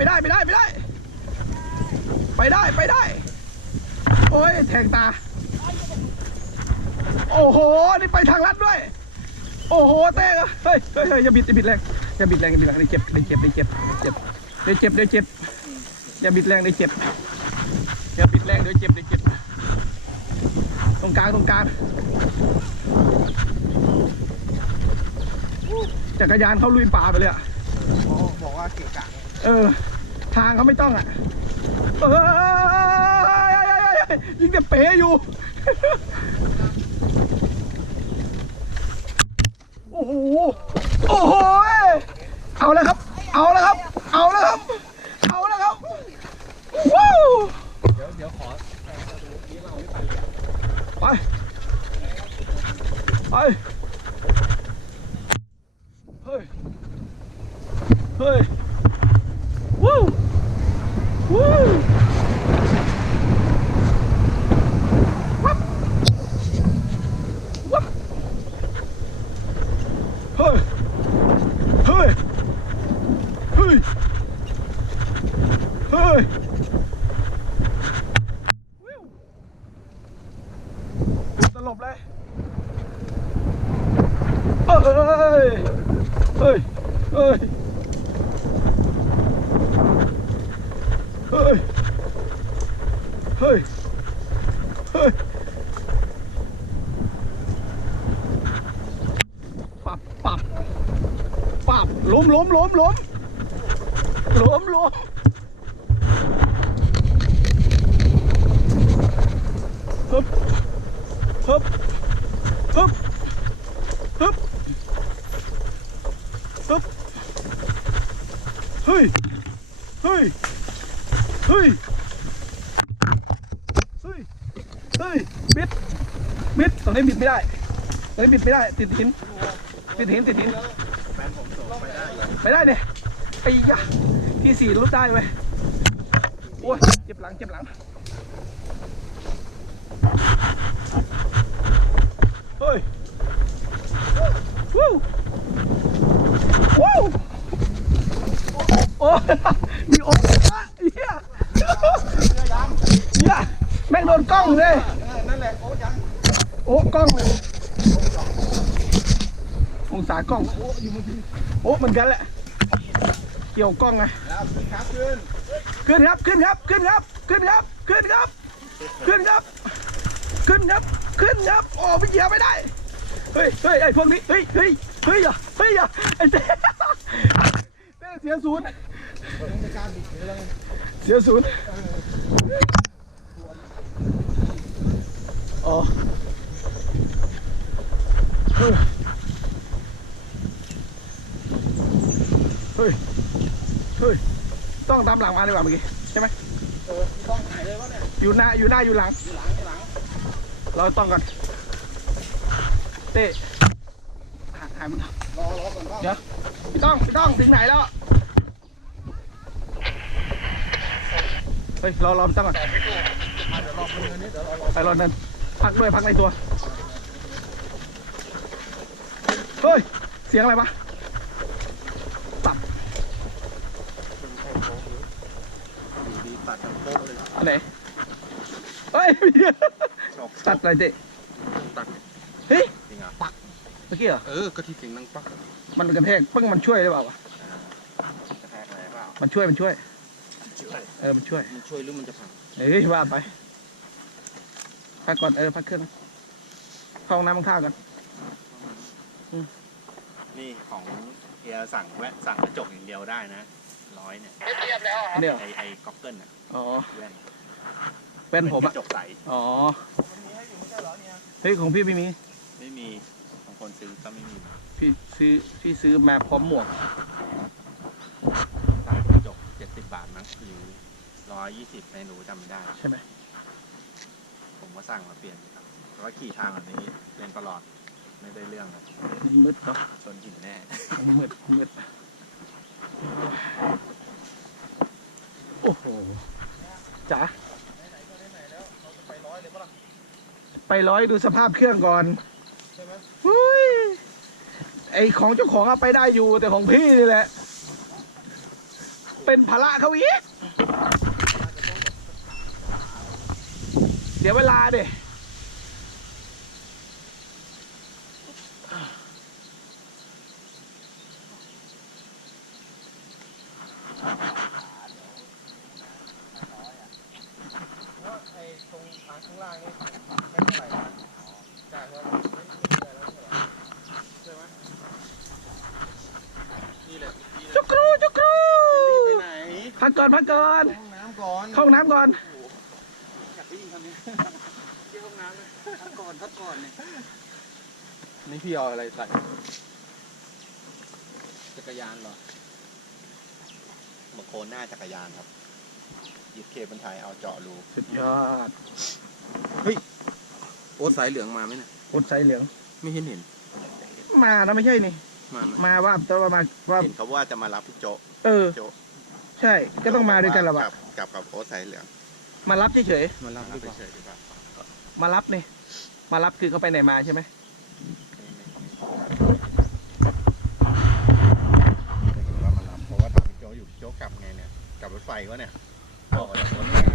ไปได้ไปได้ไปได้ ไปได้ไปได้ โอ้ยแทงตา โอ้โห นี่ไปทางลัดด้วย โอ้โหเต้เฮ้ยเฮ้ยเฮ้ยอย่าบิดอย่าบิดแรงอย่าบิดแรงอย่าบิดแรงได้เจ็บได้เจ็บได้เจ็บเจ็บได้เจ็บได้เจ็บอย่าบิดแรงได้เจ็บอย่าบิดแรงเดี๋ยวเจ็บได้เจ็บตรงกลางตรงกลางจักรยานเขาลุยป่าไปเลยอะอ๋อบอกว่าเกะกะเออ ทางเขาไม่ต้องอะยยิงแต่เป๋อยู่ โอ้โห โอ้โห เอาแล้วครับ เอาแล้วครับ เอาแล้วครับ เอาแล้วครับว้าวเดี๋ยวเดี๋ยวขอไป ไป เฮ้ย เฮ้ย วู้วู้วับวับเฮ้ย เฮ้ย เฮ้ย เฮ้ยวิวต ลบเลย เอ้ยเฮ้ยเฮ้ย เฮ้ย เฮ้ย เฮ้ยปับปับปับล้มล้มล้มล้มล้มล้มฮึบฮึบฮึบฮึบฮึบเฮ้ย เฮ้ย เฮ้ยเฮ้ยเฮ้ยบิดบิดตรงนี้บิดไม่ได้ตรงนี้บิดไม่ได้ติดหินติดหินติดหินไปได้ไปได้เนี่ยไอ้ยะที่สี่รุดได้เว้ยโอ้ยเจ็บหลังเจ็บหลัง เฮ้ย วู้วู้โอ้ยมีโอ้ยเฮียเฮียแม่งโดนกล้องเลยนั่นแหละโอ้ยังโอ้กล้องเลยองศากล้องโอ้อยู่เมื่อกี้โอ้เหมือนกันแหละเกี่ยวกล้องไงขึ้นครับขึ้นครับขึ้นครับขึ้นครับขึ้นครับขึ้นครับขึ้นครับขึ้นครับโอ้ไปเหยียบไม่ได้เฮ้ยเฮ้ยไอ้พวกนี้เฮ้ยเฮ้ยเฮ้ยอย่าเฮ้ยอย่าไอ้เต้เต้เสียศูนย์เสียศูนย์ อ๋อเฮ้ยเฮ้ยเฮ้ยต้องตามหลังมาดีกว่าเมื่อกี้ใช่ไหมเออต้องถ่ายเลยวะเนี่ยอยู่หน้าอยู่หน้าอยู่หลัง อยู่หลังอยู่หลังเราต้องก่อนเต้หาหายมันรอรอก่อนว่าเดี๋ยวพี่ต้องพี่ต้องถึงไหนแล้วเฮ้ยรอรอพี่ต้องก่อนอะเดี๋ยวรอคนเงินนิ ดเดี๋ยวรอรอไปรอนั่นพักด้วยพักในตัว เฮ้ย เสียงอะไรวะตับอยู่ดีตัดทางโป๊ะเลยอันไหนเฮ้ยชอบตัดอะไรเต้ตัดเฮ้ยจริงอะปักเมื่อกี้เหรอเออก็ที่เสียงนั่งปักมันกระแทกปึ้งมันช่วยหรือเปล่าวะกระแทกอะไรเปล่ามันช่วยมันช่วยช่วยเออมันช่วยมันช่วยหรือมันจะพังเฮ้ยว่าไป พักก่อนเออพักเครื่องเข้าห้องน้ำมังท่าก่อนนี่ของเฮียสั่งแวะสั่งกระจกอย่างเดียวได้นะร้อยเนี่ยอันนี้เหรอไอไอก๊อกเกิลอะอ๋อแว่นแว่นผมกอะระจกใสอ๋อเฮ้ยของพี่ไม่มี ไม่มีของคนซื้อก็ไม่มีพี่ซื้อพี่ซื้อมาพร้อมหมวก สั่งกระจกเจ็ดสิบบาทมั้งหรือร้อยยี่สิบไม่รู้จำไม่ได้ ใช่ไหม ผมก็สั่งมาเปลี่ยนครับเพราะว่าขี่ทางแบบนี้เล่นตลอดไม่ได้เรื่องครับมืดเนาะชนหินแน่มืดมืดโอ้โหจ๋าไปร้อยดูสภาพเครื่องก่อนหุ้ยไอของเจ้าของอะไปได้อยู่แต่ของพี่นี่แหละ เป็นภาระเขาอีก เดี๋ยวเวลาดิไอ้ตรงทางข้างล่างนี่ไม่เท่าไหร่นะจ่ายว่าไม่มีอะไรแล้วใช่ไหมนี่แหละจุกรูจุกรูไปไหนพักก่อนพักก่อน ห้องน้ำก่อน เข้าห้องน้ำก่อนอยาก ได้ยินคำนี้ที่ห้องน้ำเลยพักก่อนพักก่อนเนี่ยนี่พี่เอาอะไรใส่จักรยานเหรอมาโคนหน้าจักรยานครับหยิบเคเบิลไทยเอาเจาะรูสุดยอดโอ้สายเหลืองมาไหมเนี่ยอุดใส่เหลือง ไม่เห็นเห็น มานะไม่ใช่นี่ มาไหมมาว่าแต่ว่ามาว่าเห็นเขาว่าจะมารับพี่โจเออ โจใช่ ก็ต้องมาด้วยกันหรอวะกับกับกับโอ๊ตสายเหลือง มารับเฉยมารับรับดีกว่าเฉยๆดีกว่าๆมารับนี่ มารับคือเขาไปไหนมาใช่ไหมว่ามารับเพราะว่าถามพี่โจอยู่พี่โจกลับไงเนี่ยกลับรถไฟวะเนี่ยบอกว่าจะรถ